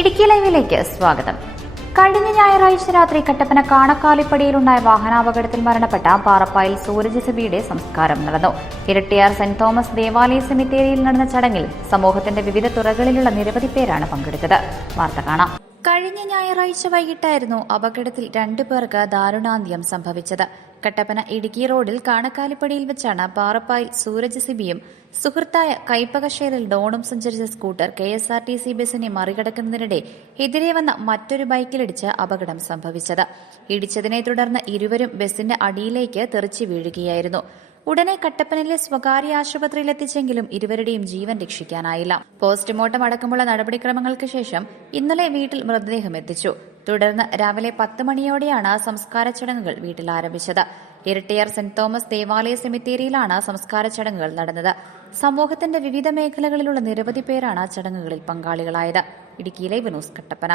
ഇടുക്കി ലൈവിലേക്ക് സ്വാഗതം. കഴിഞ്ഞ ഞായറാഴ്ച രാത്രി കട്ടപ്പന കാണക്കാലിപ്പടിയിലുണ്ടായ വാഹനാപകടത്തിൽ മരണപ്പെട്ട പാറപ്പായിൽ സൂരജ് സിബിയുടെ സംസ്കാരം നടന്നു. ഇരട്ടിയാർ സെന്റ് തോമസ് ദേവാലയ സെമിത്തേരിയിൽ നടന്ന ചടങ്ങിൽ സമൂഹത്തിന്റെ വിവിധ തുറകളിലുള്ള നിരവധി പേരാണ് പങ്കെടുത്തത്. വാർത്ത കാണാം. കഴിഞ്ഞ ഞായറാഴ്ച വൈകിട്ടായിരുന്നു അപകടത്തിൽ 2 പേർക്ക് ദാരുണാന്ത്യം സംഭവിച്ചത്. കട്ടപ്പന ഇടുക്കി റോഡിൽ കാണക്കാലിപ്പടിയിൽ വെച്ചാണ് പാറപ്പായിൽ സൂരജ് സിബിയും സുഹൃത്തായ കൈപ്പകശ്ശേരിൽ ഡോണും സഞ്ചരിച്ച സ്കൂട്ടർ KSRTC ബസിനെ മറികടക്കുന്നതിനിടെ എതിരെ വന്ന മറ്റൊരു ബൈക്കിലിടിച്ച് അപകടം സംഭവിച്ചത്. ഇടിച്ചതിനെ തുടർന്ന് ഇരുവരും ബസിന്റെ അടിയിലേക്ക് തെറിച്ചു വീഴുകയായിരുന്നു. ഉടനെ കട്ടപ്പനയിലെ സ്വകാര്യ ആശുപത്രിയിലെത്തിച്ചെങ്കിലും ഇരുവരുടെയും ജീവൻ രക്ഷിക്കാനായില്ല. പോസ്റ്റ്മോർട്ടം അടക്കമുള്ള നടപടിക്രമങ്ങൾക്ക് ശേഷം ഇന്നലെ വീട്ടിൽ മൃതദേഹം എത്തിച്ചു. തുടർന്ന് രാവിലെ 10 മണിയോടെയാണ് സംസ്കാര ചടങ്ങുകൾ വീട്ടിൽ ആരംഭിച്ചത്. ഇരട്ടിയാർ സെന്റ് തോമസ് ദേവാലയ സെമിത്തേരിയിലാണ് സംസ്കാര ചടങ്ങുകൾ നടന്നത്. സമൂഹത്തിന്റെ വിവിധ മേഖലകളിലുള്ള നിരവധി പേരാണ് ചടങ്ങുകളിൽ പങ്കാളികളായത്. Idukki live news, Kattappana.